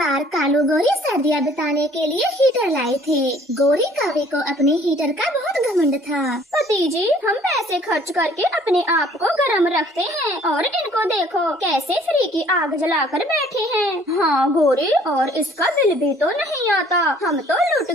बार कालू गोरी सर्दियाँ बिताने के लिए हीटर लाए थे। गोरी कावे को अपने हीटर का बहुत घमंड था। पति जी, हम पैसे खर्च करके अपने आप को गर्म रखते हैं और इनको देखो कैसे फ्री की आग जलाकर बैठे हैं। हाँ गोरी, और इसका बिल भी तो नहीं आता। हम तो लुट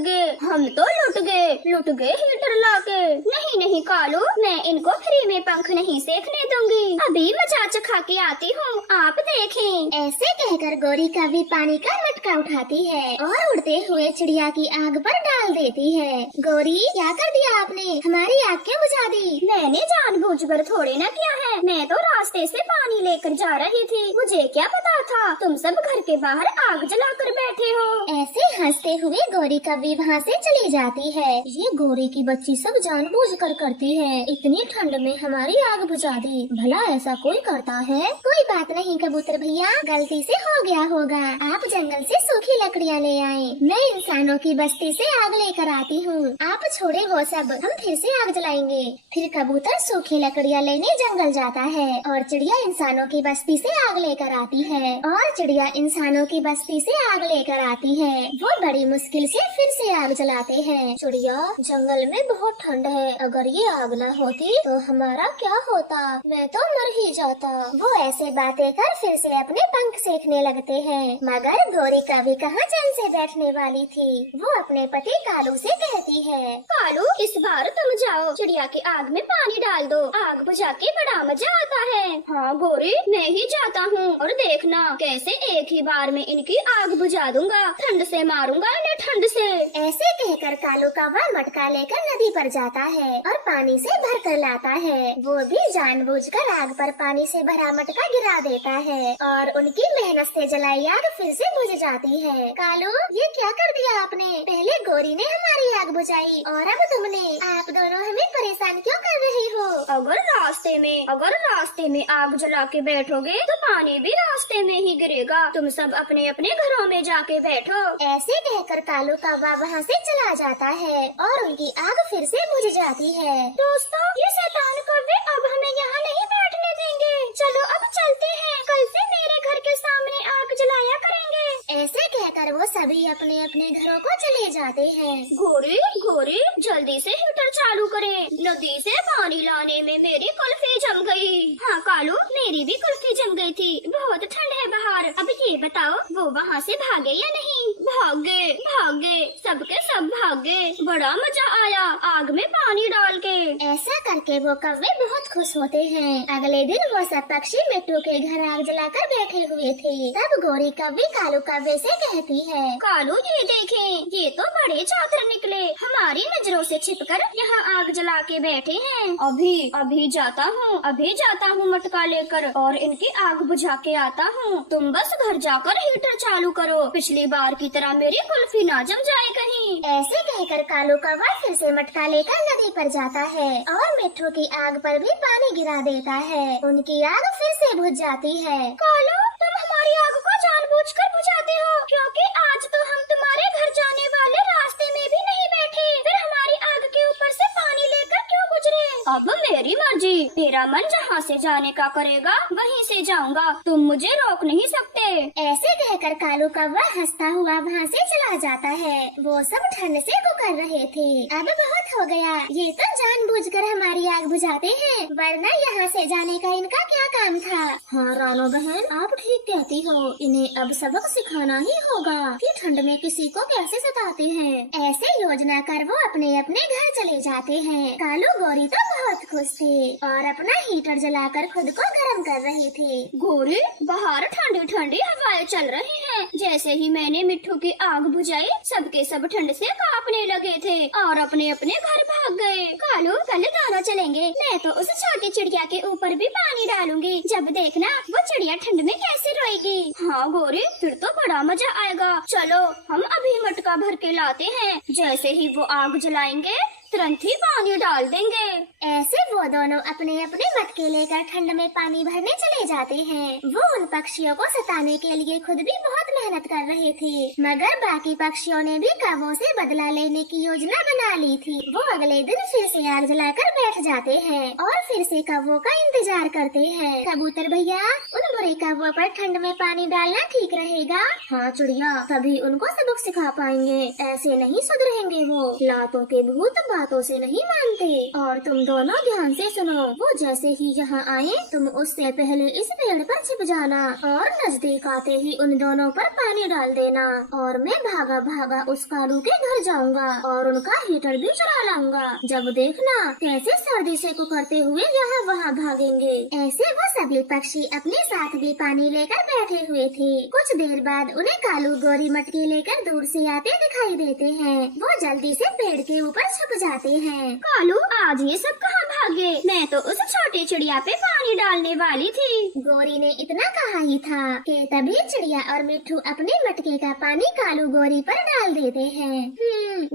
गए हीटर लाके। नहीं नहीं कालू, मैं इनको फ्री में पंख नहीं सेकने दूंगी। अभी मजा चखा के आती हूँ, आप देखें। ऐसे कहकर गोरी कभी पानी का मटका उठाती है और उड़ते हुए चिड़िया की आग पर डाल देती है। गोरी, क्या कर दिया आपने? हमारी आग क्यों बुझा दी? मैंने जानबूझकर थोड़े न किया है। मैं तो रास्ते से पानी लेकर जा रही थी, मुझे क्या पता था तुम सब घर के बाहर आग जलाकर बैठे हो। ऐसे हंसते हुए गोरी कभी वहाँ से चली जाती है। ये गोरी की बच्ची सब जानबूझकर करती है। इतनी ठंड में हमारी आग बुझा दी, भला ऐसा कोई करता है? कोई बात नहीं कबूतर भैया, गलती से हो गया होगा। आप जंगल से सूखी लकड़ियाँ ले आए, मैं इंसानों की बस्ती से आग लेकर आती हूँ। आप छोड़े वो सब, हम फिर से आग जलाएंगे। फिर कबूतर सूखी लकड़ियाँ लेने जंगल जाता है और चिड़िया इंसानों की बस्ती से आग लेकर आती है और चिड़िया इंसानों की बस्ती से आग लेकर आती है। वो बड़ी मुश्किल से फिर से आग जलाते हैं। चिड़िया, जंगल में बहुत ठंड है, अगर ये आग न होती तो हमारा क्या होता? मैं तो मर ही जाता। वो ऐसे बातें कर फिर से अपने पंख सेकने लगते हैं। मगर गोरी कभी कहाँ चैन से बैठने वाली थी। वो अपने पति कालू से कहती है, कालू, इस बार तुम जाओ, चिड़िया की आग में पानी डाल दो, आग बुझा के बड़ा मजा आता है। हाँ गोरी, मैं ही जाता हूँ और देखना कैसे एक ही बार में इनकी आग बुझा दूंगा। ठंड से मारूंगा इन्हें, ठंड से। ऐसे कहकर कालू कौवा मटका लेकर नदी पर जाता है और पानी से भर कर लाता है। वो भी जानबूझकर आग पर पानी से भरा मटका गिरा देता है और उनकी मेहनत से जलाई आग फिर से बुझ जाती है। कालू, ये क्या कर दिया आपने? पहले गोरी ने हमारी आग बुझाई और अब तुमने। आप दोनों हमें परेशान क्यों कर रही हो? अगर रास्ते में आग जला के बैठोगे तो पानी भी रास्ते में ही गिरेगा। तुम सब अपने अपने घरों में जाके बैठो। ऐसे कहकर कालू कौवा वहाँ से चला जाता है और उनकी आग फिर से बुझ जाती है। दोस्तों, ये शैतान कौवे अब हमें यहाँ नहीं बैठने देंगे। चलो अब चलते हैं, कल से मेरे घर के सामने आग जलाया करेंगे। ऐसे कहकर वो सभी अपने अपने घरों को चले जाते हैं। गोरी, जल्दी से हीटर चालू करें। नदी से पानी लाने में मेरी कुल्फी जम गई। हाँ कालू, मेरी भी कुल्फी जम गई थी। बहुत ठंड है बाहर। अब ये बताओ, वो वहाँ से भागे या नहीं? भागे, सबके सब भागे। बड़ा मजा आया आग में पानी डाल के। ऐसा करके वो कौवे बहुत खुश होते हैं। अगले दिन वो सब पक्षी मिट्टू के घर आग जलाकर बैठे हुए थे। तब गोरी कौवी कालू कौवे से कहती है, कालू ये देखें, ये तो बड़े चातर निकले, हमारी नजरों से छिपकर यहाँ आग जला के बैठे हैं। अभी जाता हूँ मटका लेकर और इनकी आग बुझा के आता हूँ। तुम बस घर जाकर हीटर चालू करो, पिछली बार की तरह मेरी कुल्फी ना जम जाए कहीं। ऐसे कहकर कालू कौवा फिर से मटका लेकर नदी पर जाता है और मिट्टू की आग पर भी पानी गिरा देता है। उनकी आग फिर से बुझ जाती है। कालू, तुम हमारी आग को जानबूझकर बुझाते हो, क्योंकि आज तो हम तुम्हारे घर जाने वाले रास्ते में भी नहीं बैठे, फिर हमारी आग के ऊपर से पानी लेकर क्यों गुजरे? अब मेरी मर्जी, मेरा मन जहाँ से जाने का करेगा वहीं से जाऊंगा, तुम मुझे रोक नहीं सकते। ऐसे कहकर कालू कौवा हंसता हुआ वहाँ से चला जाता है। वो सब ठंड से कुकर रहे थे। अब बहुत हो गया, ये तो जानबूझकर हमारी आग बुझाते हैं, वरना यहाँ से जाने का इनका क्या काम था? हाँ रानो बहन, आप ठीक कहती हो, इन्हें अब सबक सिखाना ही होगा कि ठंड में किसी को कैसे सताते हैं। ऐसे योजना कर वो अपने अपने घर चले जाते हैं। कालू गोरी तो बहुत खुश थे और अपना हीटर जलाकर खुद को गर्म कर रहे थे। गोरी, बाहर ठंडी ठंडी हवाएं चल रही हैं। जैसे ही मैंने मिट्टू की आग बुझाई, सबके सब ठंड से कांपने लगे थे और अपने अपने घर भाग गए। कालू, कल दोनों चलेंगे, मैं तो उस छोटी चिड़िया के ऊपर भी पानी डालूंगी, जब देखना वो चिड़िया ठंड में कैसे रोएगी। हाँ गोरी, फिर तो बड़ा मजा आएगा। चलो हम अभी मटका भर के लाते हैं, जैसे ही वो आग जलाएंगे तुरंत ही पानी डाल देंगे। ऐसे वो दोनों अपने अपने मटके लेकर ठंड में पानी भरने चले जाते हैं। वो उन पक्षियों को सताने के लिए खुद भी बहुत मेहनत कर रहे थे, मगर बाकी पक्षियों ने भी कौवों से बदला लेने की योजना बना ली थी। वो अगले दिन फिर से आग जलाकर बैठ जाते हैं और फिर से कौवों का इंतजार करते हैं। कबूतर भैया, उन बुरे कौवों पर ठंड में पानी डालना ठीक रहेगा? हाँ चिड़िया, तभी उनको सबक सिखा पाएंगे। ऐसे नहीं सुधरेंगे वो, लातों के भूत बातों से नहीं मानते। और तुम दोनों ध्यान से सुनो, वो जैसे ही यहाँ आए तुम उससे पहले इस पेड़ पर छिप जाना और नजदीक आते ही उन दोनों पर पानी डाल देना। और मैं भागा भागा उस कालू के घर जाऊंगा और उनका हीटर भी चुरा लाऊंगा। जब देखना कैसे सर्दी से कुकरते हुए यहाँ वहाँ भागेंगे। ऐसे वो सभी पक्षी अपने साथ भी पानी लेकर बैठे हुए थे। कुछ देर बाद उन्हें कालू गोरी मटकी लेकर दूर से आते दिखाई देते हैं। वो जल्दी से पेड़ के ऊपर छुप जाते हैं। कालू, आज ये सब कहाँ भागे? मैं तो उस छोटी चिड़िया पे पानी डालने वाली थी। गोरी ने इतना कहा ही था कि तभी चिड़िया और मिट्ठू अपने मटके का पानी कालू गोरी पर डाल देते हैं।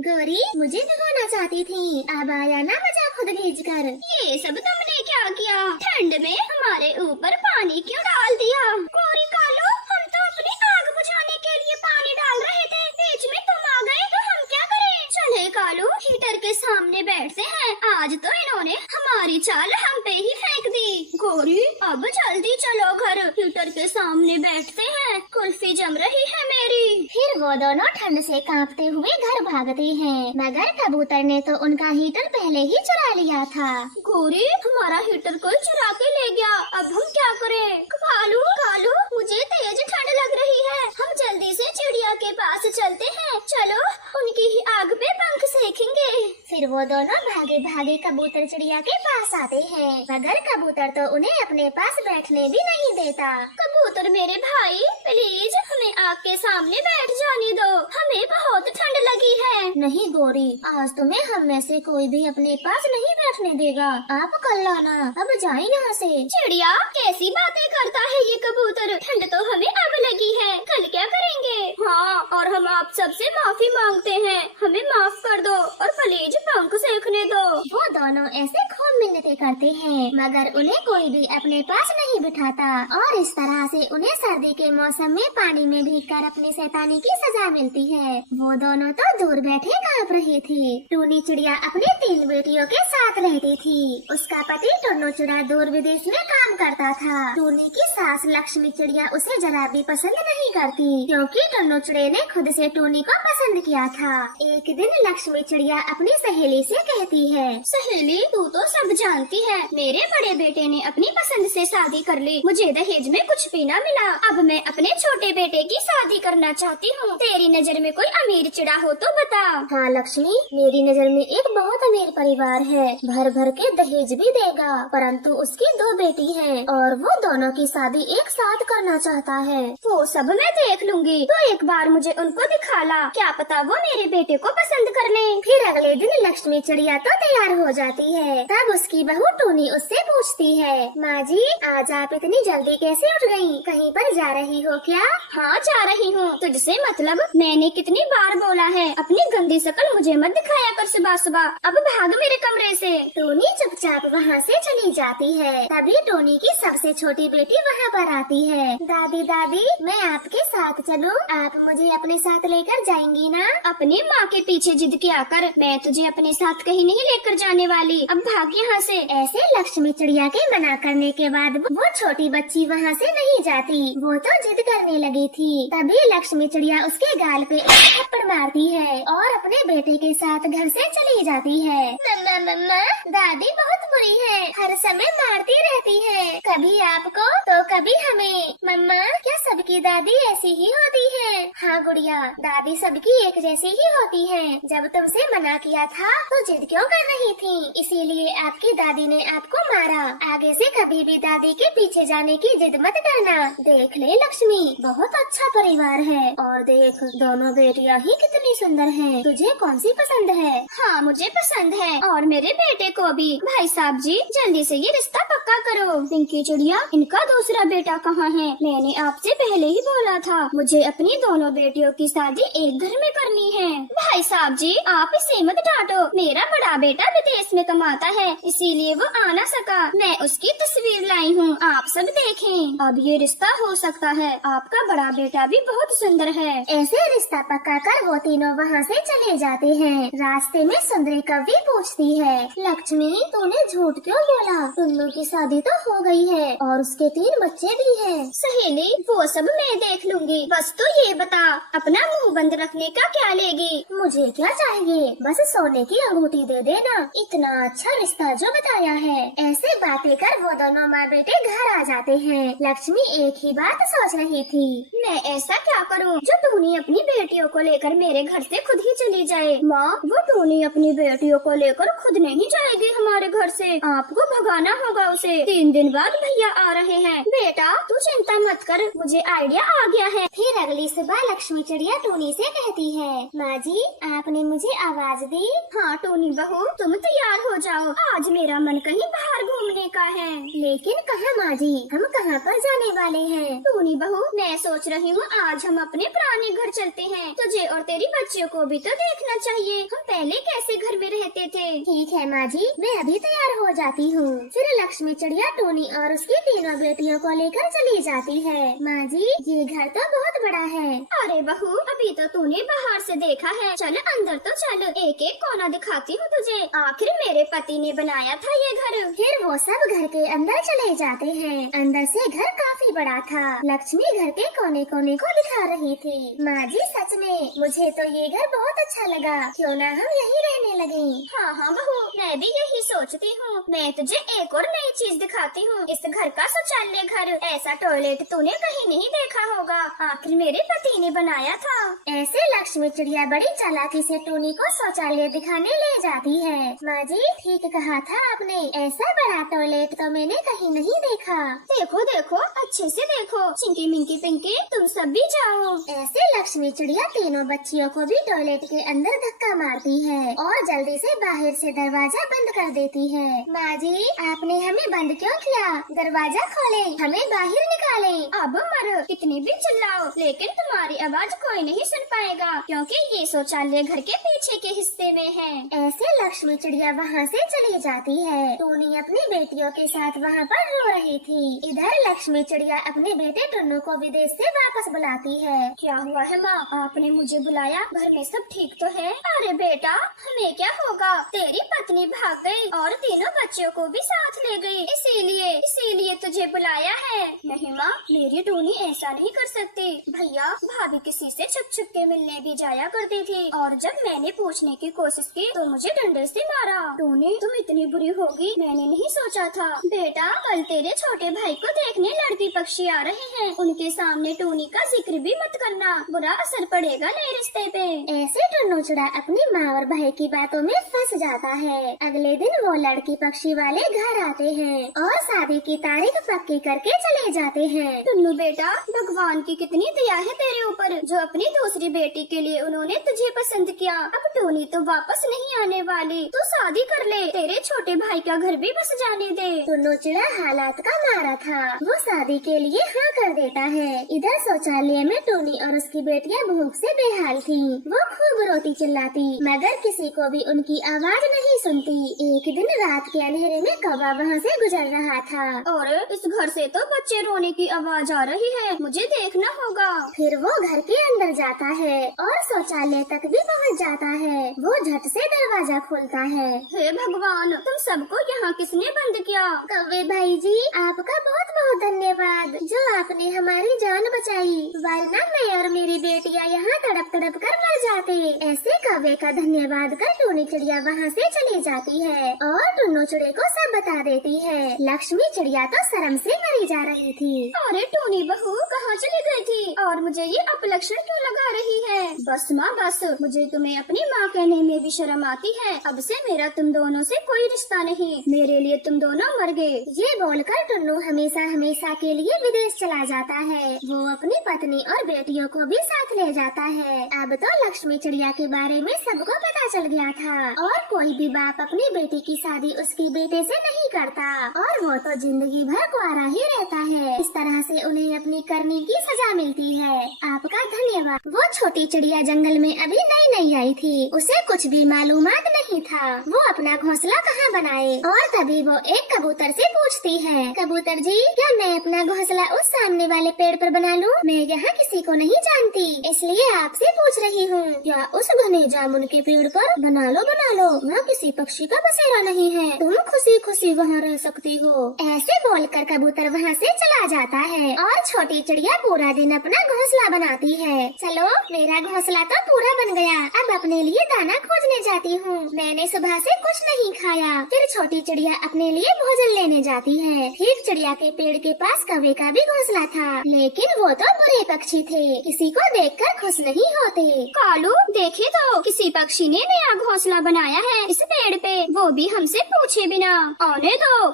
गोरी मुझे भिगोना चाहती थी, अब आया ना मजा खुद भीज कर। ये सब तुमने क्या किया? ठंड में हमारे ऊपर पानी क्यों डाल दिया? गोरी कालू, हम तो अपनी आग बुझाने के लिए पानी डाल रहे थे, बीच में तुम आ गए तो हम क्या करें? चले कालू, हीटर के सामने बैठते हैं। आज तो इन्होंने हमारी चाल हम पे ही फेंक दी। गोरी, अब जल्दी चलो घर, हीटर के सामने बैठते हैं, कुल्फी जम रही है मेरी। फिर वो दोनों ठंड से कांपते हुए घर भागते हैं, मगर कबूतर ने तो उनका हीटर पहले ही चुरा लिया था। गोरी, हमारा हीटर कोई चुरा के ले गया, अब हम क्या करें? कालू कालू, मुझे तेज ठंड लग रही है, हम जल्दी से चिड़िया के पास चलते हैं। चलो, उनकी ही आग पे पंख सेकेंगे। फिर वो दोनों भागे भागे कबूतर चिड़िया के पास आते हैं, मगर कबूतर तो उन्हें अपने पास बैठने भी नहीं देता। कबूतर मेरे भाई, प्लीज हमें आग के सामने बैठ जाने दो, हमें बहुत ठंड लगी है। नहीं गोरी, आज तुम्हें हम में से कोई भी अपने पास नहीं बैठने देगा। आप कल आना, अब जाए यहाँ से। चिड़िया, कैसी बातें करता है ये कबूतर? ठंड तो हमें अब लगी है, कल क्या करेंगे? हाँ, और हम आप सबसे माफी मांगते हैं, हमें माफ कर दो और प्लीज पंख सेकने दो। वो दोनों ऐसे खूब मिन्नतें करते हैं, मगर उन्हें कोई भी अपने पास नहीं बिठाता और इस तरह से उन्हें सर्दी के मौसम में पानी में भीगकर अपनी शैतानी की सजा मिलती है। वो दोनों तो दूर बैठे कांप रहे थे। टूनी चिड़िया अपनी 3 बेटियों के साथ रहती थी। उसका पति टुन्नू चिड़ा दूर विदेश में काम करता था। टूनी की सास लक्ष्मी चिड़िया उसे जरा भी पसंद नहीं करती, क्योंकि टुन्नू चिड़े ने खुद से टूनी को पसंद किया था। एक दिन लक्ष्मी चिड़िया अपनी सहेली से कहती है, सहेली, तू तो सब जानती है, मेरे बड़े बेटे ने अपनी पसंद से शादी कर ली, मुझे दहेज में कुछ भी न मिला। अब मैं अपने छोटे बेटे की शादी करना चाहती हूँ। तेरी नजर में कोई अमीर चिड़ा हो तो बता। हाँ लक्ष्मी, मेरी नजर में एक बहुत अमीर परिवार है, भर भर के दहेज भी देगा, परंतु उसकी 2 बेटी हैं और वो दोनों की शादी एक साथ करना चाहता है। वो सब मैं देख लूंगी, तो एक बार मुझे उनको दिखा ला, क्या पता वो मेरे बेटे को पसंद कर ले। फिर अगले दिन लक्ष्मी चिड़िया तो तैयार हो जाती है। तब उसकी बहू टूनी उससे पूछती है, माँ जी, आज आप इतनी जल्दी कैसे उठ गयी? कहीं पर जा रही हो क्या? हाँ, जा रही हूँ। तुझसे मतलब? मैंने कितनी बार बोला है, अपनी गंदी शक्ल मुझे मत दिखाया कर सुबह सुबह, अब भाग मेरे कमरे से। टोनी चुपचाप वहाँ से चली जाती है। तभी टोनी की सबसे छोटी बेटी वहाँ पर आती है। दादी दादी, मैं आपके साथ चलूँ? आप मुझे अपने साथ लेकर जाएंगी ना? अपनी माँ के पीछे जिद किया कर, मैं तुझे अपने साथ कहीं नहीं लेकर जाने वाली, अब भाग यहाँ से। ऐसे लक्ष्मी चिड़िया के मना करने के बाद वो छोटी बच्ची वहाँ से नहीं जाती। वो तो जिद करने लगी थी। तभी लक्ष्मी चिड़िया उसके गाल पे एक थप्पड़ मारती है और अपने बेटे के साथ घर से चली जाती है। मम्मा मम्मा, दादी बहुत बुरी है, हर समय मारती रहती है, कभी आपको तो कभी हमें। मम्मा, क्या सबकी दादी ऐसी ही होती है? हाँ गुड़िया, दादी सबकी एक जैसी ही होती है। जब तुमसे मना किया था तो जिद क्यों कर रही थी? इसीलिए आपकी दादी ने आपको मारा। आगे से कभी भी दादी के पीछे जाने की जिद मत करना। देख ले लक्ष्मी, बहुत अच्छा परिवार है, और देख दोनों बेटियां ही कितनी सुंदर हैं। तुझे कौन सी पसंद है? हाँ, मुझे पसंद है, और मेरे बेटे को भी। भाई साहब जी, जल्दी से ये रिश्ता पक्का करो। पिंकी चिड़िया, इनका दूसरा बेटा कहाँ है? मैंने आपसे पहले ही बोला था, मुझे अपनी दोनों बेटियों की शादी एक घर में करनी रही हैं। भाई साहब जी, आप इसे मत डांटो। मेरा बड़ा बेटा विदेश में कमाता है, इसीलिए वो आ ना सका। मैं उसकी तस्वीर लाई हूँ, आप सब देखें। अब ये रिश्ता हो सकता है। आपका बड़ा बेटा भी बहुत सुंदर है। ऐसे रिश्ता पक्का कर वो तीनों वहाँ से चले जाते हैं। रास्ते में सुंदरी कवि पूछती है, लक्ष्मी तूने झूठ क्यों बोला? टुन्नू की शादी तो हो गई है और उसके 3 बच्चे भी हैं। सहेली, वो सब मैं देख लूंगी। बस तो ये बता, अपना मुंह बंद रखने का क्या लेगी? मुझे क्या चाहिए, बस सोने की अंगूठी दे देना। इतना अच्छा रिश्ता जो बताया है। ऐसे बातें कर वो दोनों माँ बेटे घर आ जाते हैं। लक्ष्मी एक ही बात सोच रही थी, मैं ऐसा क्या करूं जो टूनी अपनी बेटियों को लेकर मेरे घर से खुद ही चली जाए। माँ, वो टूनी अपनी बेटियों को लेकर खुद नहीं जाएगी हमारे घर से। आपको भगाना होगा उसे। 3 दिन बाद भैया आ रहे हैं। बेटा तू चिंता मत कर, मुझे आइडिया आ गया है। फिर अगली सुबह लक्ष्मी चिड़िया टूनी से कहती है, माँ जी आपने मुझे आवाज दी? हाँ टूनी बहू, तुम तैयार हो जाओ, आज मेरा मन कहीं बाहर घूमने का है। लेकिन कहाँ माँ जी, हम कहाँ पर जाने वाले हैं? टूनी बहू, मैं सोच रही हूँ आज हम अपने पुराने घर चलते हैं। तुझे और तेरी बच्चियों को भी तो देखना चाहिए, हम पहले कैसे घर में रहते थे। ठीक है माँ जी, मैं अभी तैयार हो जाती हूँ। फिर लक्ष्मी चिड़िया टूनी और उसकी तीनों बेटियों को लेकर चली जाती है। माँ जी ये घर तो बहुत बड़ा है। अरे बहू, अभी तो तूने बाहर से देखा है, चल अंदर तो चल, एक एक कोना दिखाती हूँ तुझे। आखिर मेरे पति ने बनाया था ये घर। फिर वो सब घर के अंदर चले जाते हैं। अंदर से घर काफी बड़ा था। लक्ष्मी घर के कोने कोने को दिखा रही थी। माँ जी सच में मुझे तो ये घर बहुत अच्छा लगा, क्यों ना हम यहीं रहने लगे। हाँ हाँ बहू, मैं भी यही सोचती हूँ। मैं तुझे एक और नई चीज दिखाती हूँ, इस घर का शौचालय घर। ऐसा टॉयलेट तूने कहीं नहीं देखा होगा, आखिर मेरे पति ने बनाया था। ऐसे लक्ष्मी चिड़िया बड़ी चालाकी से टूनी को शौचालय दिखाने ले जाती है। माँ जी ठीक कहा था आपने, ऐसा बड़ा टॉयलेट तो मैंने कहीं नहीं देखा। देखो देखो, अच्छे से देखो। चिंकी मिंकी पिंकी, तुम सब भी जाओ। ऐसे लक्ष्मी चिड़िया तीनों बच्चियों को भी टॉयलेट के अंदर धक्का मारती है और जल्दी से बाहर से दरवाजा बंद कर देती है। माँ जी आपने हमें बंद क्यों किया? दरवाजा खोले, हमें बाहर निकाले। अब मर, कितनी भी चिल्लाओ, लेकिन तुम्हारी आवाज कोई नहीं सुन पाएगा, क्योंकि ये शौचालय घर के पीछे के हिस्से में है। ऐसे लक्ष्मी चिड़िया वहाँ से चली जाती है। टूनी अपनी बेटियों के साथ वहाँ पर रो रही थी। इधर लक्ष्मी चिड़िया अपने बेटे टुन्नू को विदेश से वापस बुलाती है। क्या हुआ है माँ, आपने मुझे बुलाया? घर में सब ठीक तो है? अरे बेटा, हमें क्या होगा, तेरी पत्नी भाग गई और तीनों बच्चों को भी साथ ले गई, इसीलिए तुझे बुलाया है। नहीं माँ, मेरी टूनी ऐसा नहीं कर सकती। भैया भाभी किसी से छुप छुप के मिलने भी जाया करती थी, और जब मैंने पूछने की कोशिश की तो मुझे डंडे से मारा। टूनी तुम इतनी बुरी होगी मैंने नहीं सोचा था। बेटा कल तेरे छोटे भाई को देखने लड़की पक्षी आ रहे हैं, उनके सामने टूनी का जिक्र भी मत करना, बुरा असर पड़ेगा नए रिश्ते पे। ऐसे टुन्नू चिड़ा अपनी माँ और भाई की बातों में फंस जाता है। अगले दिन वो लड़की पक्षी वाले घर आते हैं और शादी की तारीख पक्की करके चले जाते हैं। टुन्नू बेटा, भगवान की कितनी दया है तेरे ऊपर, जो अपनी दूसरी बेटी के लिए उन्होंने तुझे पसंद किया। अब टूनी तो वापस नहीं आने वाली, तू शादी कर ले, तेरे छोटे भाई का घर भी बस जाने दे। टुन्नू चिड़ा हालात का मारा था, वो शादी के लिए हाँ कर देता है। इधर शौचालय में टूनी और उसकी बेटियां भूख से बेहाल थीं। वो खूब रोती चिल्लाती, मगर किसी को भी उनकी आवाज नहीं सुनती। एक दिन रात के अंधेरे में कौवा वहाँ से गुजर रहा था। और इस घर से तो बच्चे रोने की आवाज आ रही है, मुझे देखना होगा। फिर वो घर के अंदर जाता है और शौचालय तक भी पहुँच जाता है। वो झट से दरवाजा खोलता है। हे भगवान, तुम सबको यहाँ किसने बंद किया? कौवे भाई जी आपका बहुत बहुत धन्यवाद, जो आपने हमारी जान बचाई, वरना मैं और मेरी बेटियाँ यहाँ तड़प तड़प कर मर जाते। ऐसे कौवे का धन्यवाद कर टूनी चिड़िया वहाँ से चली जाती है और टुन्नू चिड़े को सब बता देती है। लक्ष्मी चिड़िया तो शर्म से मरी जा रही थी। अरे टूनी बहू कहाँ चली गई थी, और मुझे ये अपलक्षण क्यों लगा रही है? बस माँ बस, मुझे तुम्हें अपनी माँ कहने में भी शर्म आती है। अब से मेरा तुम दोनों से कोई रिश्ता नहीं, मेरे लिए तुम दोनों मर गए। ये बोलकर टुन्नू हमेशा हमेशा के लिए विदेश चला जाता है। वो अपनी पत्नी और बेटियों को भी साथ ले जाता है। अब तो लक्ष्मी चिड़िया के बारे में सबको पता चल गया था और कोई भी बाप अपनी बेटी की शादी उसके बेटे से नहीं करता और वो तो जिंदगी भर कुंवारा ही रहता है। इस तरह से उन्हें अपनी करनी की सजा मिलती है। आपका धन्यवाद। वो छोटी छोटी चिड़िया जंगल में अभी नई नई आई थी, उसे कुछ भी मालूमात नहीं था वो अपना घोंसला कहाँ बनाए। और तभी वो एक कबूतर से पूछती है, कबूतर जी क्या मैं अपना घोंसला उस सामने वाले पेड़ पर बना लूं? मैं यहाँ किसी को नहीं जानती, इसलिए आपसे पूछ रही हूँ। क्या उस घने जामुन के पेड़ पर? बना लो वहाँ किसी पक्षी का बसेरा नहीं है, तुम खुशी खुशी वहाँ रह सकती हो। ऐसे बोलकर कबूतर वहाँ से चला जाता है और छोटी चिड़िया पूरा दिन अपना घोंसला बनाती है। चलो मेरा घोंसला तो पूरा बन गया, अब अपने लिए दाना खोजने जाती हूँ। मैंने सुबह से कुछ नहीं खाया। फिर छोटी चिड़िया अपने लिए भोजन लेने जाती है। ठीक चिड़िया के पेड़ के पास कौवे का भी घोंसला था, लेकिन वो तो बुरे पक्षी थे, किसी को देखकर खुश नहीं होते। कालू देखे तो किसी पक्षी ने नया घोंसला बनाया है इस पेड़ पे, वो भी हमसे पूछे बिना। आने दो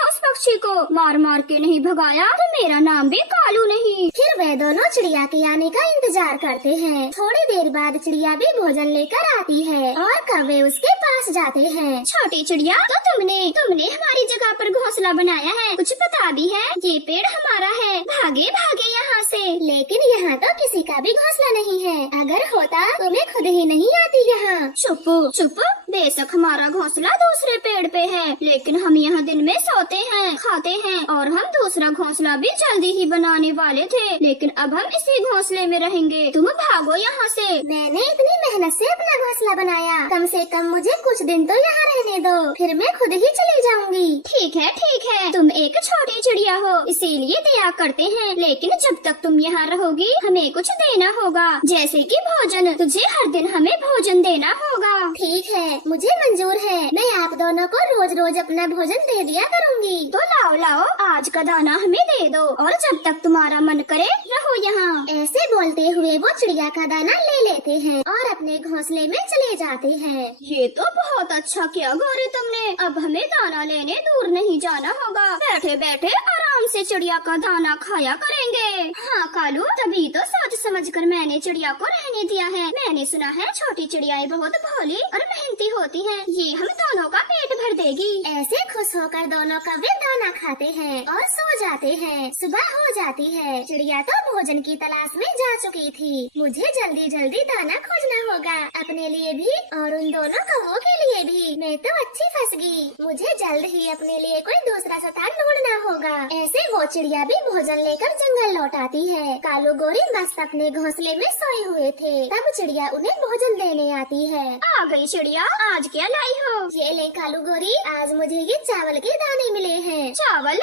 उस पक्षी को, मार मार के नहीं भगाया तो मेरा नाम भी कालू नहीं। फिर वे दोनों चिड़िया के आने का इंतजार करते हैं। थोड़ी देर बाद चिड़िया भी भोजन लेकर आती है और कौवे उसके पास जाते हैं। छोटी चिड़िया तो तुमने हमारी जगह पर घोंसला बनाया है, कुछ पता भी है? ये पेड़ हमारा है, भागे यहाँ से। लेकिन यहाँ तो किसी का भी घोंसला नहीं है, अगर होता तो मैं खुद ही नहीं आती यहाँ। चुप, बेशक हमारा घोंसला दूसरे पेड़ पे है, लेकिन हम यहाँ दिन में सोते हैं, खाते हैं, और हम दूसरा घोंसला भी जल्दी ही बनाने वाले थे, लेकिन अब हम इसी घोंसले में रहेंगे। तुम भागो यहाँ से। मैंने इतनी मेहनत से अपना घोंसला बनाया, कम से कम मुझे कुछ दिन तो यहाँ रहने दो, फिर मैं खुद ही चली जाऊंगी। ठीक है, तुम एक छोटी चिड़िया हो इसीलिए दया करते हैं, लेकिन जब तक तुम यहाँ रहोगी हमें कुछ देना होगा, जैसे कि भोजन। तुझे हर दिन हमें भोजन देना होगा। ठीक है, मुझे मंजूर है, मैं आप दोनों को रोज रोज अपना भोजन दे दिया करूँगी। तो लाओ आज का दाना हमें दे दो, और जब तक तुम्हारा मन करे रहो यहाँ। ऐसे बोलते हुए वो चिड़िया का दाना ले लेते हैं और अपने घोंसले में चले जाते हैं। ये तो बहुत अच्छा किया गौरी तुमने, अब हमें दाना लेने दूर नहीं जाना होगा, बैठे बैठे आराम से चिड़िया का दाना खाया करेंगे। हाँ कालू, तभी तो सोच समझ कर मैंने चिड़िया को रहने दिया है। मैंने सुना है छोटी चिड़ियाएं बहुत भोली और मेहनती होती हैं, ये हम दोनों का पेट भर देगी। ऐसे खुश होकर दोनों कौवे दाना खाते हैं और सो जाते हैं। सुबह हो जाती है, चिड़िया तो भोजन की तलाश में जा चुकी थी। मुझे जल्दी जल्दी दाना खोजना होगा, अपने लिए भी और उन दोनों कौवों के लिए भी। मैं तो अच्छी फंस गई, मुझे जल्द ही अपने लिए कोई दूसरा स्थान ढूंढना होगा। ऐसे वो चिड़िया भी भोजन लेकर जंगल लौट आती है। कालू गोरी मस्त अपने घोंसले में सोए हुए थे, तब चिड़िया उन्हें भोजन देने आती है। आ गई चिड़िया, आज क्या लाई हो? ये ले कालू गोरी, आज मुझे ये चावल के दाने मिले हैं। चावल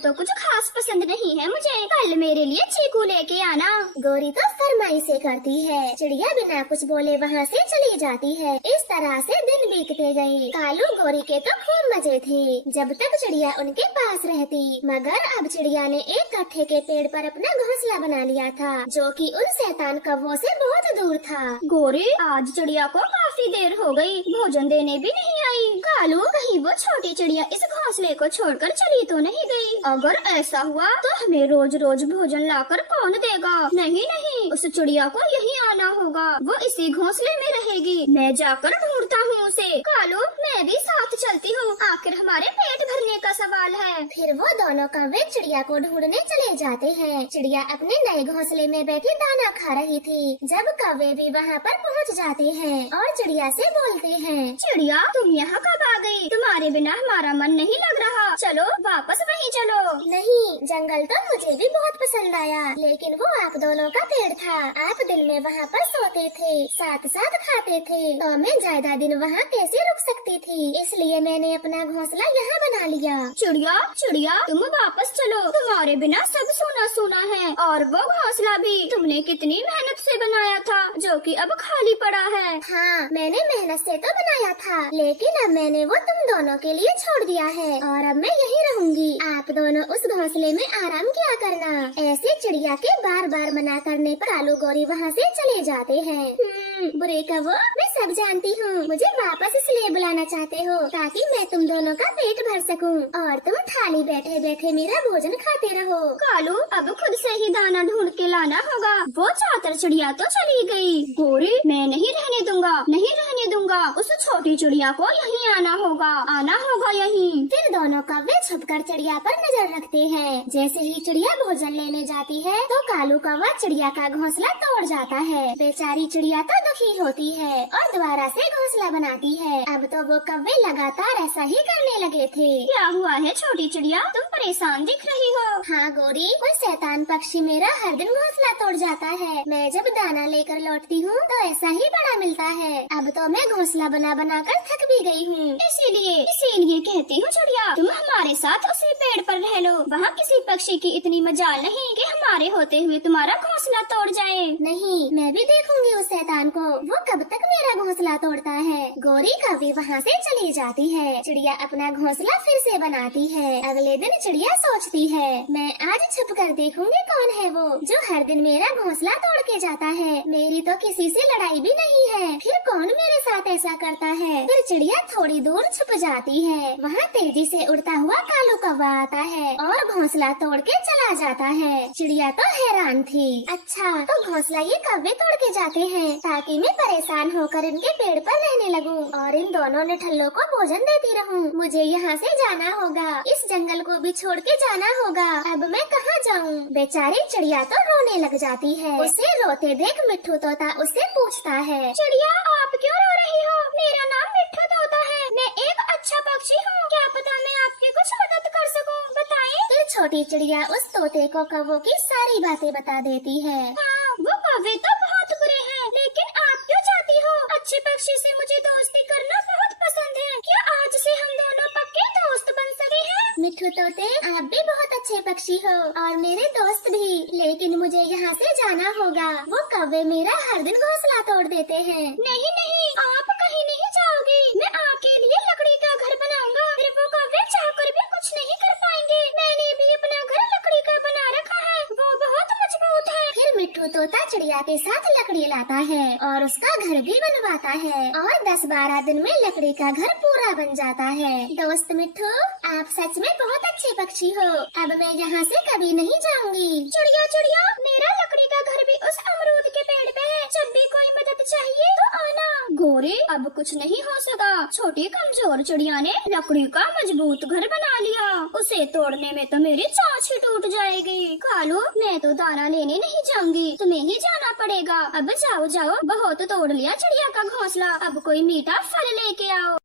तो कुछ खास पसंद नहीं है मुझे, कल मेरे लिए चीकू लेके आना। गोरी तो फरमाई से करती है। चिड़िया बिना कुछ बोले वहाँ से चली जाती है। इस तरह से दिन बीतते गए। कालू गोरी के तो खूब मजे थे जब तक चिड़िया उनके पास रहती, मगर अब चिड़िया ने एक कट्ठे के पेड़ पर अपना घोंसला बना लिया था, जो कि उन शैतान कौवों से बहुत दूर था। गोरी, आज चिड़िया को काफी देर हो गई, भोजन देने भी नहीं आई। कालू, कहीं वो छोटी चिड़िया इस घोंसले को छोड़कर चली तो नहीं गई? अगर ऐसा हुआ तो हमें रोज रोज भोजन लाकर कौन देगा? नहीं, उस चिड़िया को यहीं आना होगा, वो इसी घोंसले में रहेगी। मैं जाकर ढूंढता हूँ उसे। कालू, मैं भी साथ चलती हूँ, आखिर हमारे पेट भरने का सवाल है। फिर वो दोनों कौवे चिड़िया को ढूंढने चले जाते हैं। चिड़िया अपने नए घोंसले में बैठी दाना खा रही थी, जब कौवे भी वहाँ पर पहुँच जाते हैं और चिड़िया से बोलते हैं, चिड़िया तुम यहाँ कब आ गई? तुम्हारे बिना हमारा मन नहीं लग रहा, चलो वापस वहीं चलो। नहीं, जंगल तो मुझे भी बहुत पसंद आया, लेकिन वो आप दोनों का पेड़ था। आप दिन में वहाँ पर सोते थे, साथ साथ खाते थे, तो मैं ज्यादा दिन वहाँ कैसे रुक सकती थी, इसलिए मैंने अपना घोंसला यहाँ बना लिया। चिड़िया तुम वापस चलो, तुम्हारे बिना सब सूना सूना है, और वो घोंसला भी तुमने कितनी मेहनत से बनाया था, जो कि अब खाली पड़ा है। हाँ, मैंने मेहनत से तो बनाया था, लेकिन अब मैंने वो तुम दोनों के लिए छोड़ दिया है, और अब मैं यहीं रहूंगी। आप दोनों उस घोंसले में आराम किया करना। ऐसे चिड़िया के बार बार मना करने पर कालू गोरी वहाँ से चले जाते हैं। बुरे कौवों, मैं सब जानती हूँ। मुझे वापस इसलिए बुलाना चाहते हो ताकि मैं तुम दोनों का पेट भर सकूँ और तुम थाली बैठे बैठे मेरा भोजन खाते रहो। कालू, अब खुद से ही दाना ढूंढ के लाना होगा। वो चातर चिड़िया तो चली गई। गोरी, मैं नहीं रहने दूंगा, नहीं रहने दूंगा। उस छोटी चिड़िया को यहीं आना होगा यहीं। फिर दोनों कौवे छुपकर चिड़िया पर नजर रखते हैं। जैसे ही चिड़िया भोजन लेने जाती है तो कालू कौवा चिड़िया का घोंसला तोड़ जाता है। बेचारी चिड़िया तो दुखी होती है और दोबारा से घोंसला बनाती है। अब तो वो कौवे लगातार ऐसा ही करने लगे थे। क्या हुआ है छोटी चिड़िया, तुम परेशान दिख रही हो? हाँ गोरी, कोई शैतान पक्षी मेरा हर दिन घोंसला तोड़ जाता है। मैं जब दाना लेकर लौटती हूँ तो ऐसा ही बड़ा मिलता है। अब तो मैं घोंसला बना बना कर थक भी गई हूँ। इसीलिए कहती हूँ चिड़िया, तुम हमारे साथ उसी पेड़ पर रह लो। वहाँ किसी पक्षी की इतनी मजाल नहीं कि हमारे होते हुए तुम्हारा घोंसला तोड़ जाए। नहीं, मैं भी देखूंगी उस शैतान को, वो कब तक मेरा घोंसला तोड़ता है। गोरी कौवी वहाँ से चली जाती है। चिड़िया अपना घोंसला फिर से बनाती है। अगले दिन चिड़िया सोचती है, मैं आज छुप कर देखूंगी कौन है वो जो हर दिन मेरा घोंसला तोड़ के जाता है। मेरी तो किसी से लड़ाई भी नहीं है, फिर कौन मेरे साथ ऐसा करता है। फिर चिड़िया थोड़ी दूर छुप जाती है। वहाँ तेजी से उड़ता हुआ कालू कौवा आता है और घोंसला तोड़ के चला जाता है। चिड़िया तो हैरान थी। अच्छा, तो घोंसला ये कौवे तोड़ के जाते हैं ताकि मैं परेशान होकर इनके पेड़ पर रहने लगूं और इन दोनों निठल्लों को भोजन देती रहूं। मुझे यहाँ से जाना होगा, इस जंगल को भी छोड़ के जाना होगा। अब मैं कहाँ जाऊँ? बेचारी चिड़िया तो रोने लग जाती है। उसे रोते देख मिट्ठू तोता उससे पूछता है, चिड़िया, आप क्यों रो रही हो? मेरा नाम मिट्ठू तोता है। मैं एक अच्छा पक्षी हूँ। क्या पता मैं आपकी कुछ मदद कर सकूँ, बताइए। फिर छोटी चिड़िया उस तोते को कौवों की सारी बातें बता देती है। हाँ, वो कौवे तो बहुत बुरे हैं, लेकिन आप क्यों चाहती हो? अच्छे पक्षी से मुझे दोस्ती करना बहुत पसंद है। क्या आज से हम दोनों पक्के दोस्त बन सकते हैं? मिट्ठू तोते, आप भी बहुत अच्छे पक्षी हो और मेरे दोस्त भी, लेकिन मुझे यहाँ से जाना होगा। वो कौवे मेरा हर दिन घोंसला तोड़ देते हैं। नहीं नहीं, आप कहीं नहीं जाओगी। मैं आपके लिए लकड़ी का घर बनाऊंगा। फिर वो कौवे चाहकर भी कुछ नहीं कर पाएंगे। मैंने भी अपना घर लकड़ी का बना रखा है, वो बहुत मजबूत है। फिर मिट्ठू तोता चिड़िया के साथ लकड़ी लाता है और उसका घर भी बनवाता है और 10-12 दिन में लकड़ी का घर पूरा बन जाता है। दोस्त मिट्ठू, आप सच में बहुत अच्छे पक्षी हो। अब मैं यहाँ से कभी नहीं जाऊंगी। चिड़िया चिड़िया, मेरा लकड़ी का घर भी उस अमरूद के पेड़ पे है। जब भी कोई मदद चाहिए तो आना। गोरी, अब कुछ नहीं हो सका। छोटी कमजोर चिड़िया ने लकड़ी का मजबूत घर बना लिया। उसे तोड़ने में तो मेरी चांच ही टूट जाएगी। कालू, मैं तो दाना लेने नहीं जाऊंगी, तुम्हें ही जाना पड़ेगा। अब जाओ जाओ, बहुत तोड़ लिया चिड़िया का घोंसला। अब कोई मीठा फल लेके आओ।